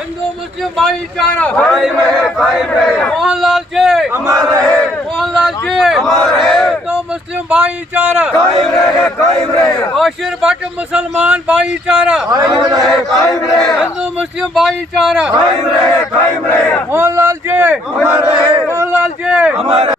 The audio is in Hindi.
हिंदू मुस्लिम भाईचारा कायम रहे मोहनलाल जी अमर रहे मोहनलाल जी अमर रहे हिंदू मुस्लिम भाईचारा कायम रहे काशिर भट्ट मुसलमान भाईचारा कायम रहे हिंदू मुस्लिम भाईचारा कायम रहे मोहनलाल जी अमर रहे मोहनलाल जी अमर